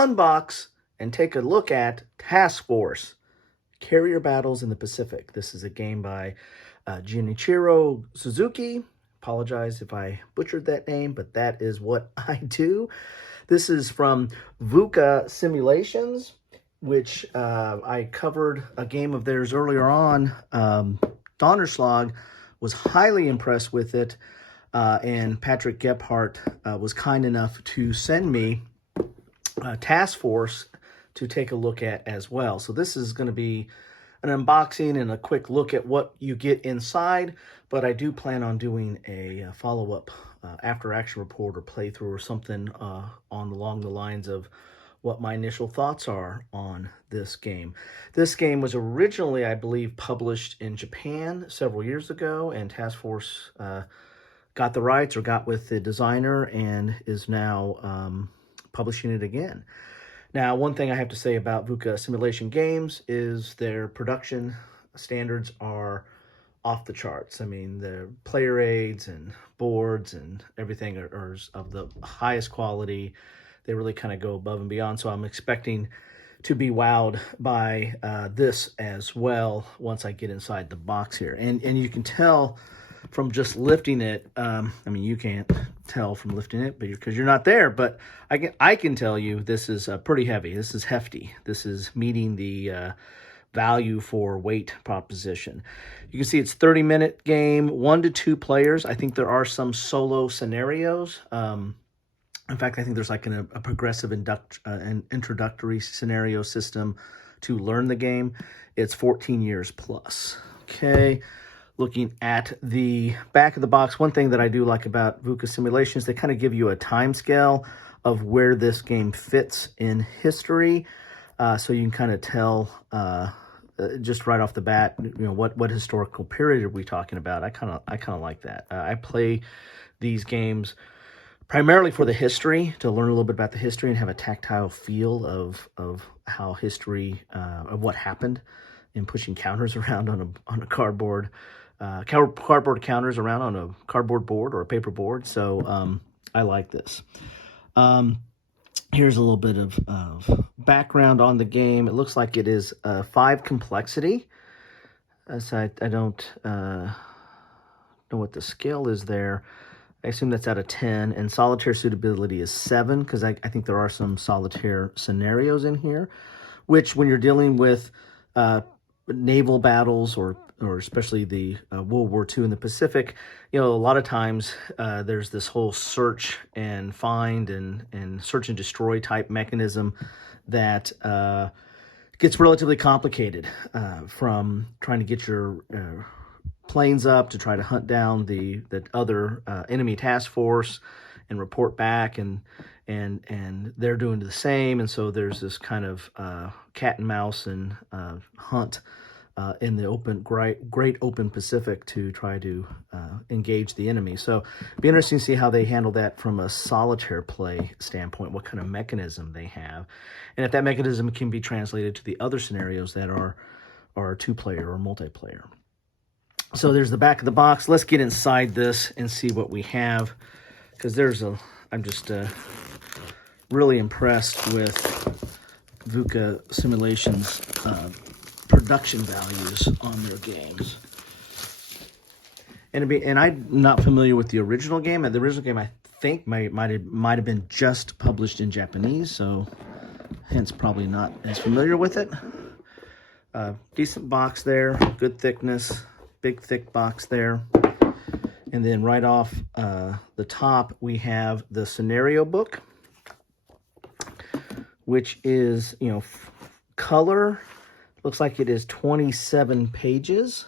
unbox and take a look at Task Force, Carrier Battles in the Pacific. This is a game by Ginichiro Suzuki. Apologize if I butchered that name, but that is what I do. This is from VUCA Simulations, which I covered a game of theirs earlier on. Donnerschlag was highly impressed with it, and Patrick Gebhardt was kind enough to send me Task Force to take a look at as well. So this is going to be an unboxing and a quick look at what you get inside, but I do plan on doing a follow-up after action report or playthrough or something along the lines of what my initial thoughts are on this game. This game was originally, I believe, published in Japan several years ago, and Task Force got the rights or got with the designer and is now publishing it again. Now, one thing I have to say about VUCA Simulation Games is their production standards are off the charts. I mean, the player aids and boards and everything are of the highest quality. They really kind of go above and beyond, so I'm expecting to be wowed by this as well once I get inside the box here. And you can tell from just lifting it, I mean, you can't tell from lifting it because you're not there, but I can tell you this is pretty heavy. This is hefty. This is meeting the value for weight proposition. You can see it's 30-minute game, 1 to 2 players. I think there are some solo scenarios. In fact, I think there's like a progressive an introductory scenario system to learn the game. It's 14 years plus. Okay, looking at the back of the box, one thing that I do like about VUCA Simulations, they kind of give you a time scale of where this game fits in history, so you can kind of tell just right off the bat, you know, what historical period are we talking about. I kind of like that. I play these games primarily for the history, to learn a little bit about the history and have a tactile feel of how history, of what happened in pushing counters around on a cardboard, cardboard counters around on a cardboard board or a paper board. So I like this. Here's a little bit of background on the game. It looks like it is 5 complexity. So I don't know what the scale is there. I assume that's out of 10, and solitaire suitability is 7, because I think there are some solitaire scenarios in here, which when you're dealing with naval battles or especially the World War II in the Pacific, you know, a lot of times there's this whole search and find and search and destroy type mechanism that gets relatively complicated, from trying to get your planes up to try to hunt down the other enemy task force and report back, and they're doing the same, and so there's this kind of cat and mouse and hunt in the great open Pacific to try to engage the enemy. So it'd be interesting to see how they handle that from a solitaire play standpoint, what kind of mechanism they have, and if that mechanism can be translated to the other scenarios that are 2-player or multiplayer. So there's the back of the box. Let's get inside this and see what we have, because I'm just really impressed with VUCA Simulations' production values on their games. And I'm not familiar with the original game. The original game, I think, might have been just published in Japanese, so hence probably not as familiar with it. Decent box there, good thickness. Big thick box there, and then right off the top we have the scenario book, which is, you know, color. Looks like it is 27 pages.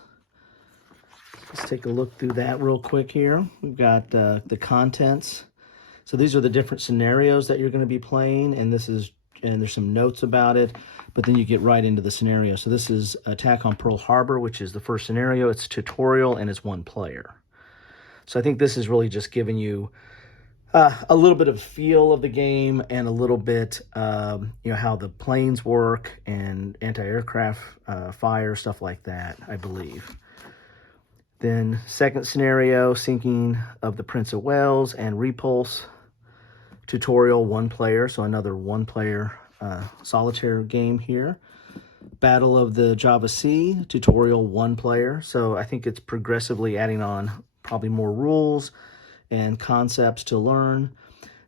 Let's take a look through that real quick here. We've got the contents. So these are the different scenarios that you're going to be playing, and there's some notes about it, but then you get right into the scenario. So this is Attack on Pearl Harbor, which is the first scenario. It's tutorial, and it's 1 player. So I think this is really just giving you a little bit of feel of the game and a little bit, you know, how the planes work and anti-aircraft fire, stuff like that, I believe. Then second scenario, sinking of the Prince of Wales and repulse. Tutorial, 1 player, so another 1-player solitaire game here. Battle of the Java Sea, tutorial 1 player. So I think it's progressively adding on probably more rules and concepts to learn.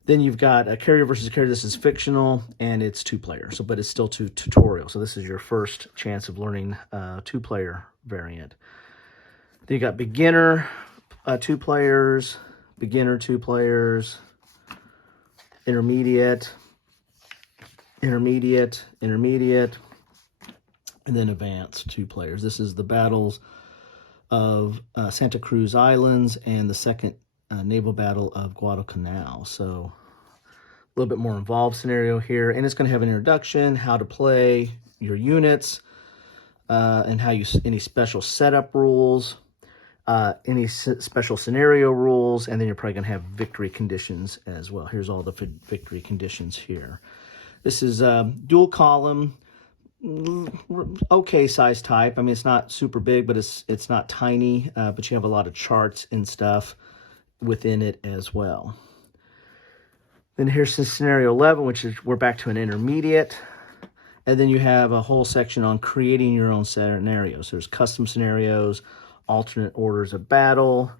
Then you've got a carrier versus carrier. This is fictional, and it's 2 players, but it's still tutorial. So this is your first chance of learning 2-player variant. Then you got beginner, 2 players, beginner 2 players, intermediate, intermediate, intermediate, and then advanced 2 players. This is the battles of Santa Cruz Islands and the second naval battle of Guadalcanal. So a little bit more involved scenario here, and it's going to have an introduction, how to play your units, and how you any special setup rules, any special scenario rules, and then you're probably going to have victory conditions as well. Here's all the victory conditions here. This is dual column, okay size type. I mean, it's not super big, but it's not tiny, but you have a lot of charts and stuff within it as well. Then here's the scenario 11, which is we're back to an intermediate. And then you have a whole section on creating your own scenarios. There's custom scenarios, alternate orders of battle,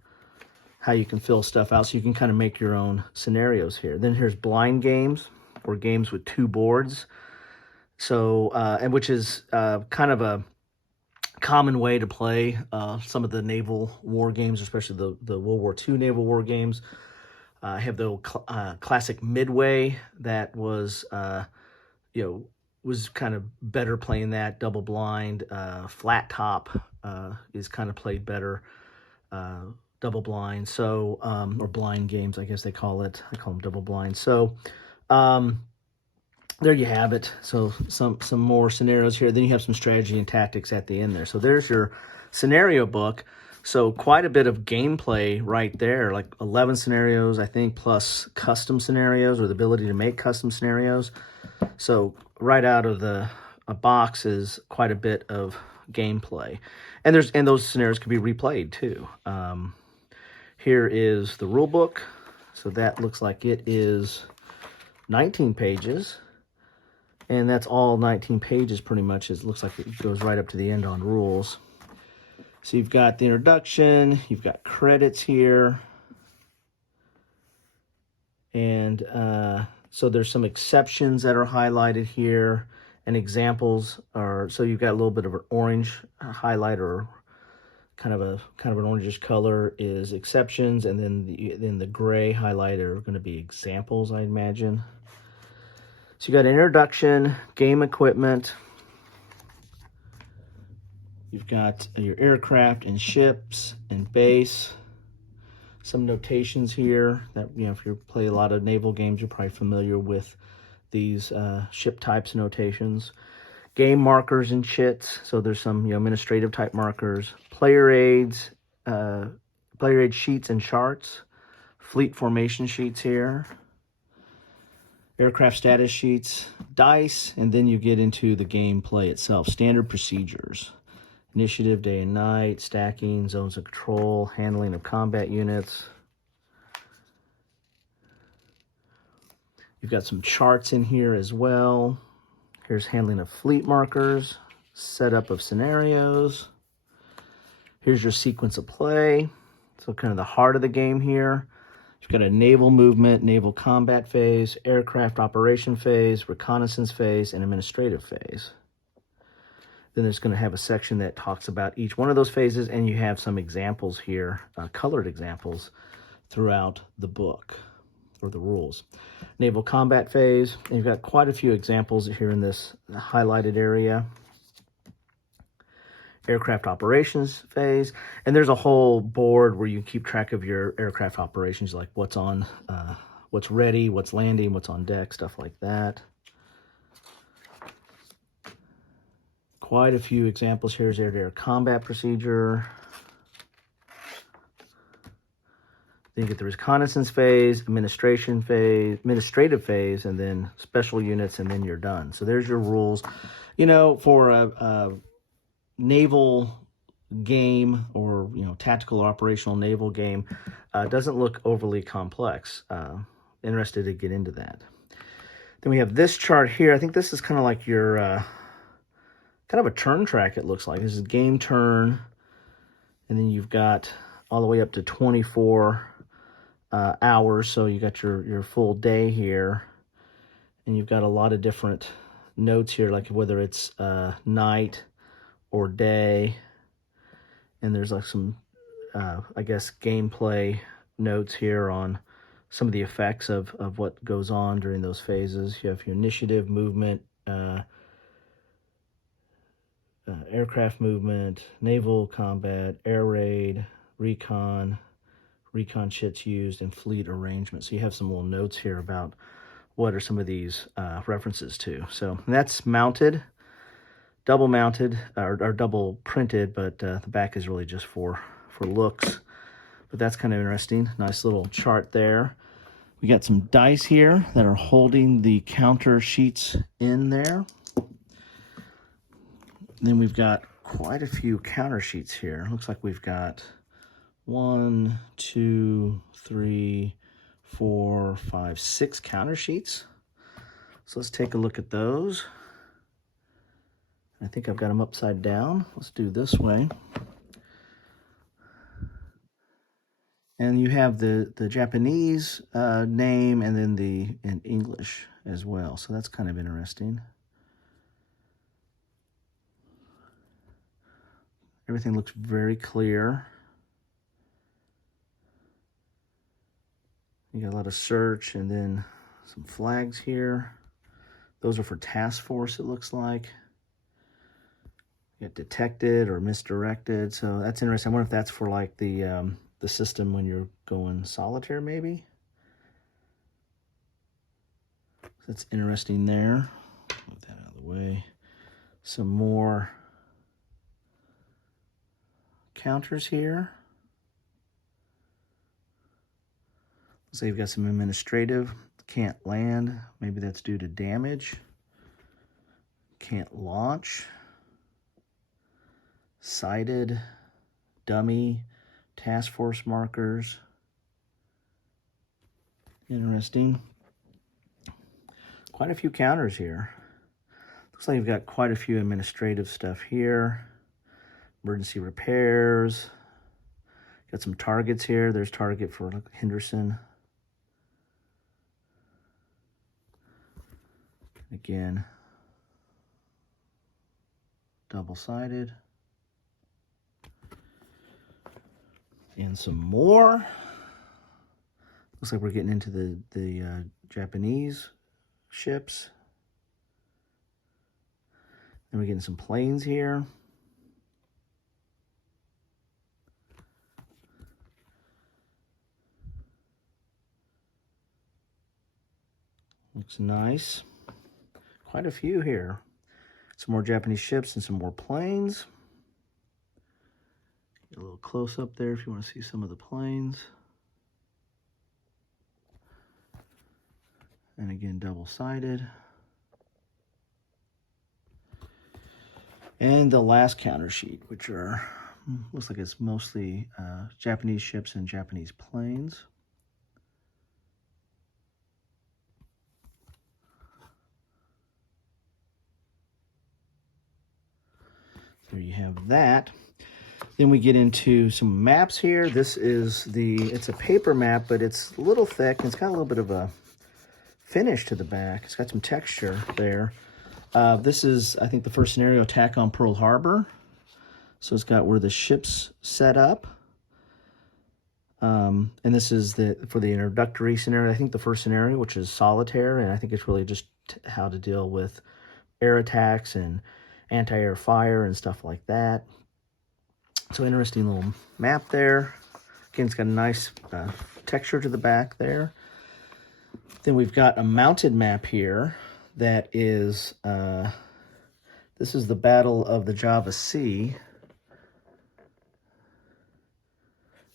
how you can fill stuff out so you can kind of make your own scenarios here. Then here's blind games, or games with 2 boards. So, and which is kind of a common way to play some of the naval war games, especially the World War II naval war games. I have the classic Midway that was, was kind of better playing that. Double blind, flat top is kind of played better. Double blind, so or blind games, I guess they call it. I call them double blind. So there you have it. So some more scenarios here. Then you have some strategy and tactics at the end there. So there's your scenario book. So quite a bit of gameplay right there, like 11 scenarios, I think, plus custom scenarios, or the ability to make custom scenarios. So right out of a box is quite a bit of gameplay. And those scenarios can be replayed too. Here is the rule book. So that looks like it is 19 pages. And that's all 19 pages pretty much. It looks like it goes right up to the end on rules. So you've got the introduction, you've got credits here. And so there's some exceptions that are highlighted here, and examples are, so you've got a little bit of an orange highlight, or kind of an orangish color is exceptions, and then the gray highlight are going to be examples, I imagine. So you got introduction, game equipment. You've got your aircraft and ships and base. Some notations here that, if you play a lot of naval games, you're probably familiar with these ship types notations. Game markers and chits. So there's some administrative type markers. Player aids sheets and charts. Fleet formation sheets here. Aircraft status sheets. Dice. And then you get into the gameplay itself. Standard procedures. Initiative, day and night, stacking, zones of control, handling of combat units. You've got some charts in here as well. Here's handling of fleet markers, setup of scenarios. Here's your sequence of play. So kind of the heart of the game here. You've got a naval movement, naval combat phase, aircraft operation phase, reconnaissance phase, and administrative phase. Then there's going to have a section that talks about each one of those phases, and you have some examples here, colored examples, throughout the book, or the rules. Naval combat phase, and you've got quite a few examples here in this highlighted area. Aircraft operations phase, and there's a whole board where you keep track of your aircraft operations, like what's on, what's ready, what's landing, what's on deck, stuff like that. Quite a few examples here. Is air-to-air combat procedure. Then you get the reconnaissance phase, administrative phase, and then special units, and then you're done. So there's your rules. For a naval game, or tactical or operational naval game, doesn't look overly complex. Interested to get into that. Then we have this chart here. I think this is kind of like your, kind of a turn track, it looks like. This is game turn. And then you've got all the way up to 24 hours. So you got your full day here. And you've got a lot of different notes here, like whether it's night or day. And there's like some, I guess, gameplay notes here on some of the effects of what goes on during those phases. You have your initiative, movement, aircraft movement, naval combat, air raid, recon shits used, and fleet arrangement. So you have some little notes here about what are some of these references to. So that's mounted, double mounted, or double printed, but the back is really just for looks. But that's kind of interesting. Nice little chart there. We got some dice here that are holding the counter sheets in there. Then we've got quite a few counter sheets here. Looks like we've got 1, 2, 3, 4, 5, 6 counter sheets. So let's take a look at those. I think I've got them upside down. Let's do this way. And you have the Japanese name and then in English as well. So that's kind of interesting. Everything looks very clear. You got a lot of search and then some flags here. Those are for task force, it looks like. You got detected or misdirected. So that's interesting. I wonder if that's for like the system when you're going solitaire, maybe. That's interesting there. Move that out of the way. Some more counters here. So you've got some administrative. Can't land. Maybe that's due to damage. Can't launch. Sighted. Dummy. Task force markers. Interesting. Quite a few counters here. Looks like you've got quite a few administrative stuff here. Emergency repairs. Got some targets here. There's target for Henderson. Again, double-sided. And some more. Looks like we're getting into the Japanese ships. Then we're getting some planes here. Looks nice. Quite a few here. Some more Japanese ships and some more planes. Get a little close up there if you want to see some of the planes. And again, double-sided. And the last counter sheet, which are, looks like it's mostly Japanese ships and Japanese planes. There you have that. Then we get into some maps here. This is it's a paper map, but it's a little thick. And it's got a little bit of a finish to the back. It's got some texture there. This is, I think, the first scenario, attack on Pearl Harbor. So it's got where the ship's set up. And this is for the introductory scenario. I think the first scenario, which is solitaire, and I think it's really just how to deal with air attacks and anti-air fire and stuff like that. So interesting little map there. Again, it's got a nice texture to the back there. Then we've got a mounted map here that is, this is the Battle of the Java Sea.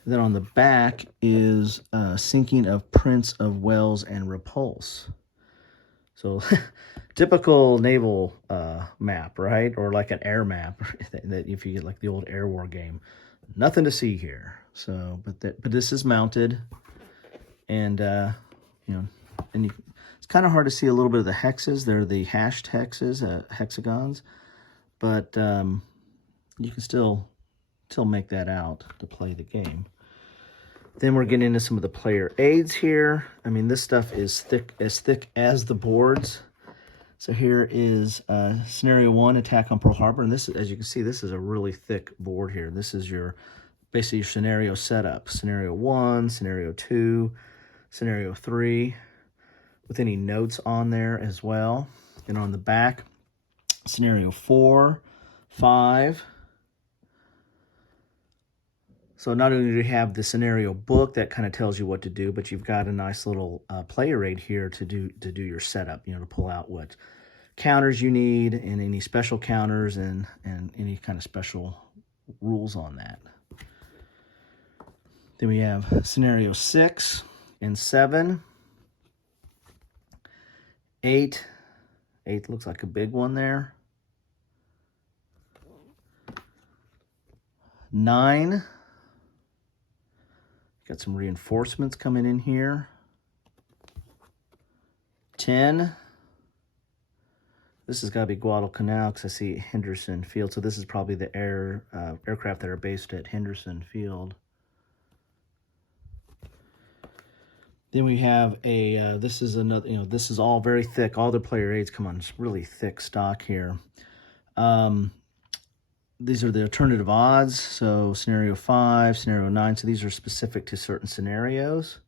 And then on the back is sinking of Prince of Wales and Repulse. So typical naval map, right? Or like an air map that if you get like the old Air War game. Nothing to see here. So, but this is mounted, and you know, and it's kind of hard to see a little bit of the hexes. They're the hashed hexes, hexagons, but you can still make that out to play the game. Then we're getting into some of the player aids here. I mean, this stuff is thick as the boards. So here is Scenario 1, Attack on Pearl Harbor. And this, as you can see, this is a really thick board here. This is basically your scenario setup. Scenario 1, Scenario 2, Scenario 3, with any notes on there as well. And on the back, Scenario 4, 5. So not only do you have the scenario book that kind of tells you what to do, but you've got a nice little player aid here to do your setup, to pull out what counters you need and any special counters and any kind of special rules on that. Then we have Scenario 6 and 7. 8. 8 looks like a big one there. 9. Got some reinforcements coming in here. 10. This has got to be Guadalcanal because I see Henderson Field. So this is probably the aircraft that are based at Henderson Field. Then we have this is another, this is all very thick. All the player aids come on it's really thick stock here. These are the alternative odds, so Scenario 5, Scenario 9, so these are specific to certain scenarios.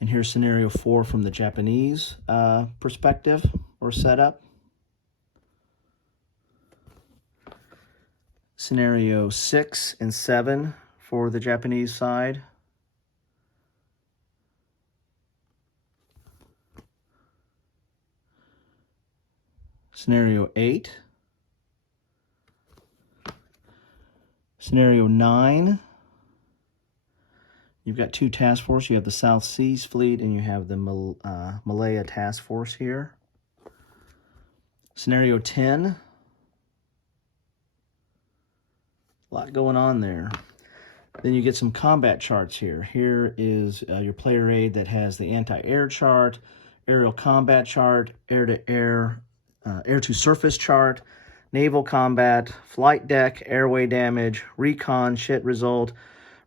And here's Scenario 4 from the Japanese perspective or setup. Scenario 6 and 7 for the Japanese side. Scenario 8. Scenario 9. You've got 2 task force. You have the South Seas Fleet and you have the Malaya Task Force here. Scenario 10. A lot going on there. Then you get some combat charts here. Here is your player aid that has the anti-air chart, aerial combat chart, air-to-air, air-to-surface chart, naval combat, flight deck, airway damage, recon shit result,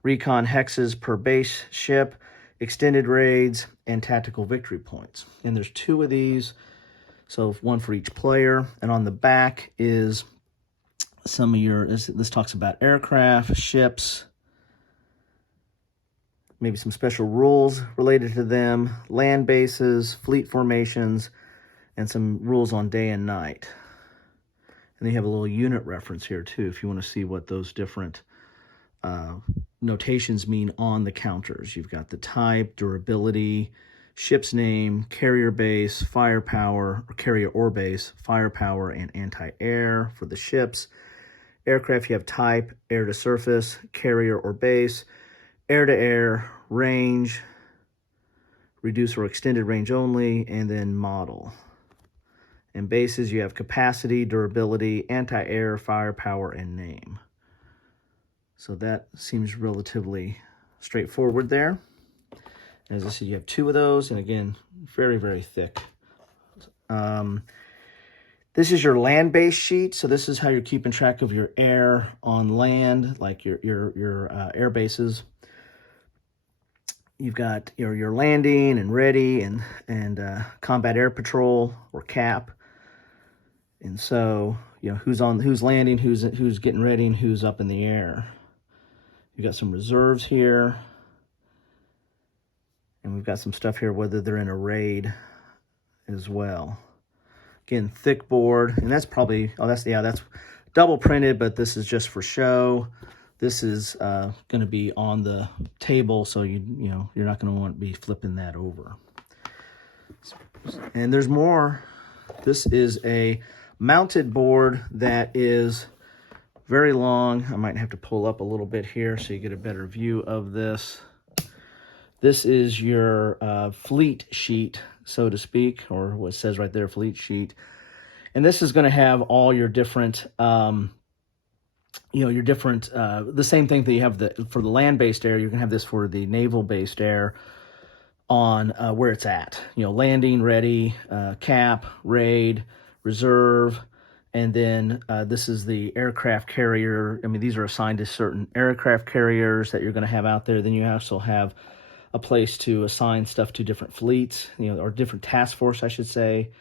recon hexes per base ship, extended raids, and tactical victory points. And there's 2 of these, so 1 for each player. And on the back is some of your, this talks about aircraft, ships, maybe some special rules related to them, land bases, fleet formations, and some rules on day and night. And they have a little unit reference here too, if you want to see what those different notations mean on the counters. You've got the type, durability, ship's name, carrier base, firepower, or carrier or base, firepower, and anti-air for the ships. Aircraft, you have type, air to surface, carrier or base, air to air, range, reduced or extended range only, and then model. And bases, you have capacity, durability, anti-air, firepower, and name. So that seems relatively straightforward there. As I said, you have 2 of those, and again, very, very thick. This is your land-based sheet, so this is how you're keeping track of your air on land, like your air bases. You've got your landing and ready and combat air patrol or CAP. And so, who's landing, who's getting ready, and who's up in the air. You've got some reserves here. And we've got some stuff here, whether they're in a raid as well. Again, thick board, and that's probably, that's double printed, but this is just for show. This is going to be on the table, so you're not going to want to be flipping that over. And there's more. This is a mounted board that is very long. I might have to pull up a little bit here so you get a better view of this. This is your fleet sheet, so to speak, or what it says right there, fleet sheet. And this is going to have all your different your different, the same thing that you have for the land-based air, you can have this for the naval-based air on where it's at. Landing, ready, cap, raid, reserve, and then this is the aircraft carrier. I mean, these are assigned to certain aircraft carriers that you're going to have out there. Then you also have a place to assign stuff to different fleets, or different task force, I should say.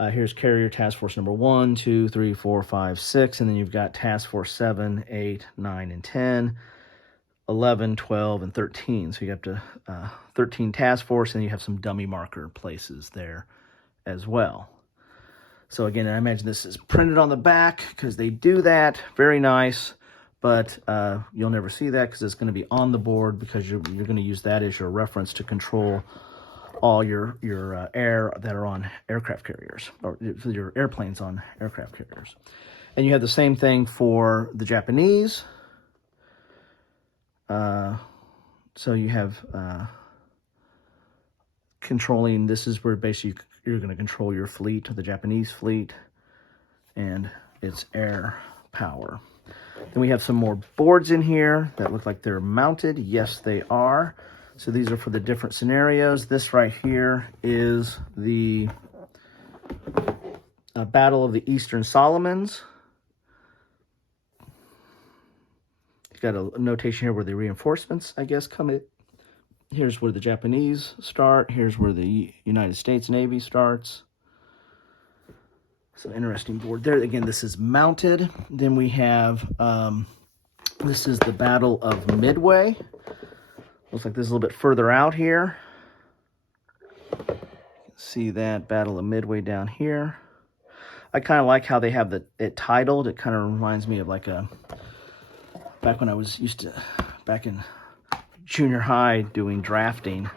Here's carrier task force number 1, 2, 3, 4, 5, 6, and then you've got task force 7, 8, 9, and 10, 11, 12, and 13. So you have to 13 task force, and you have some dummy marker places there as well. So again, I imagine this is printed on the back because they do that. Very nice, but you'll never see that because it's going to be on the board, because you're going to use that as your reference to control all your air that are on aircraft carriers, or your airplanes on aircraft carriers. And you have the same thing for the Japanese. So you have controlling, this is where basically you're going to control your fleet, the Japanese fleet, and its air power. Then we have some more boards in here that look like they're mounted. Yes, they are. So these are for the different scenarios. This right here is the Battle of the Eastern Solomons. You've got a notation here where the reinforcements, I guess, come in. Here's where the Japanese start. Here's where the United States Navy starts. So interesting board there. Again, this is mounted. Then we have, this is the Battle of Midway. Looks like this is a little bit further out here. See that Battle of Midway down here. I kind of like how they have it titled. It kind of reminds me of like back when I was back in junior high doing drafting.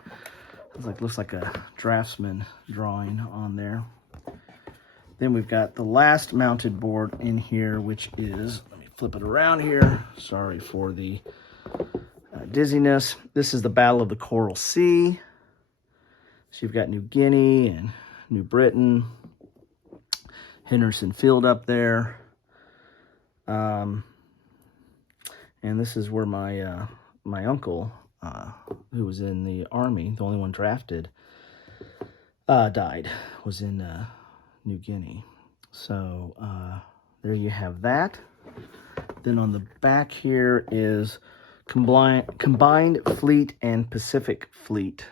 It looks like a draftsman drawing on there. Then we've got the last mounted board in here, which is, let me flip it around here. Sorry for the dizziness. This is the Battle of the Coral Sea. So you've got New Guinea and New Britain, Henderson Field up there. And this is where my my uncle, who was in the Army, the only one drafted, died, was in New Guinea. So there you have that. Then on the back here is Combined Fleet and Pacific Fleet.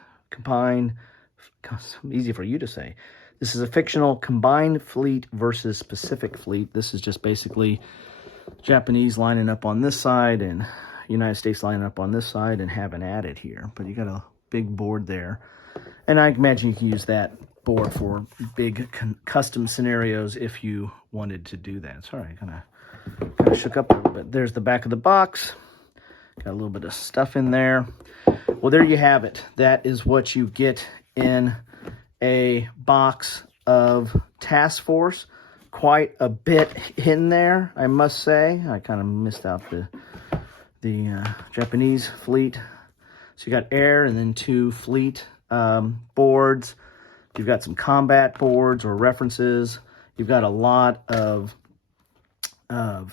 Easy for you to say. This is a fictional Combined Fleet versus Pacific Fleet. This is just basically Japanese lining up on this side and United States lining up on this side and having added here. But you got a big board there. And I imagine you can use that board for big custom scenarios if you wanted to do that. Sorry, kind of shook up a little bit. There's the back of the box. Got a little bit of stuff in there. Well, there you have it. That is what you get in a box of Task Force. Quite a bit in there, I must say. I kind of missed out the Japanese fleet. So you got air and then 2 fleet boards. You've got some combat boards or references. You've got a lot of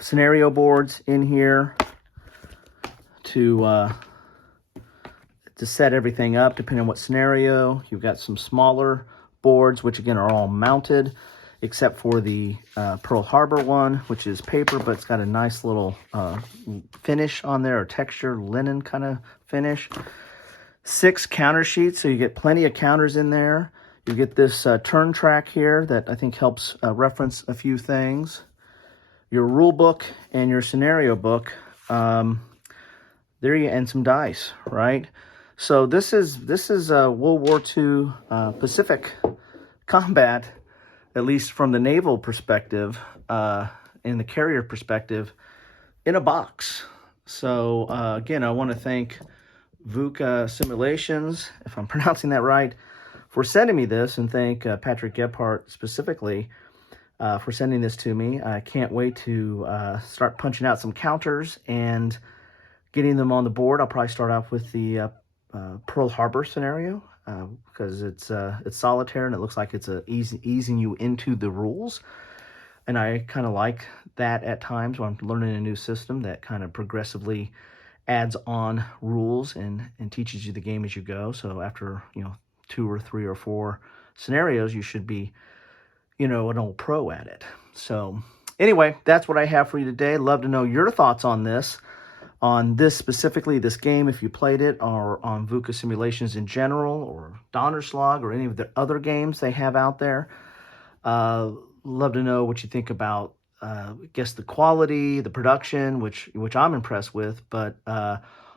scenario boards in here to set everything up depending on what scenario. You've got some smaller boards, which again are all mounted, except for the Pearl Harbor one, which is paper, but it's got a nice little finish on there, or texture, linen kind of finish. 6 counter sheets, so you get plenty of counters in there. You get this turn track here that I think helps reference a few things. Your rule book and your scenario book. There you, and some dice, right? So this is World War II Pacific combat, at least from the naval perspective, in the carrier perspective, in a box. So again, I want to thank VUCA Simulations, if I'm pronouncing that right, for sending me this, and thank Patrick Gebhardt specifically for sending this to me. I can't wait to start punching out some counters and getting them on the board. I'll probably start off with the Pearl Harbor scenario because it's solitaire and it looks like it's easing you into the rules. And I kind of like that at times when I'm learning a new system that kind of progressively adds on rules and teaches you the game as you go. So after, 2 or 3 or 4 scenarios, you should be, an old pro at it. So anyway, that's what I have for you today. Love to know your thoughts on this specifically, this game, if you played it, or on VUCA simulations in general, or Donnerslag, or any of the other games they have out there. Love to know what you think about, I guess, the quality, the production, which I'm impressed with, but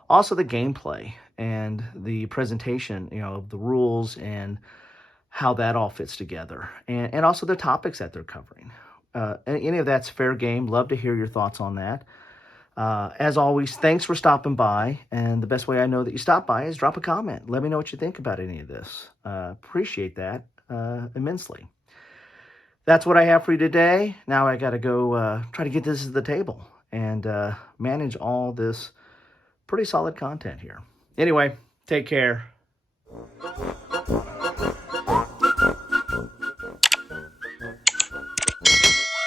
also the gameplay and the presentation, of the rules and how that all fits together, and also the topics that they're covering. Any of that's fair game. Love to hear your thoughts on that. As always, thanks for stopping by, and the best way I know that you stopped by is drop a comment. Let me know what you think about any of this. Appreciate that immensely. That's what I have for you today. Now I got to go try to get this to the table and manage all this pretty solid content here. Anyway, take care.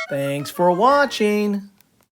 Thanks for watching.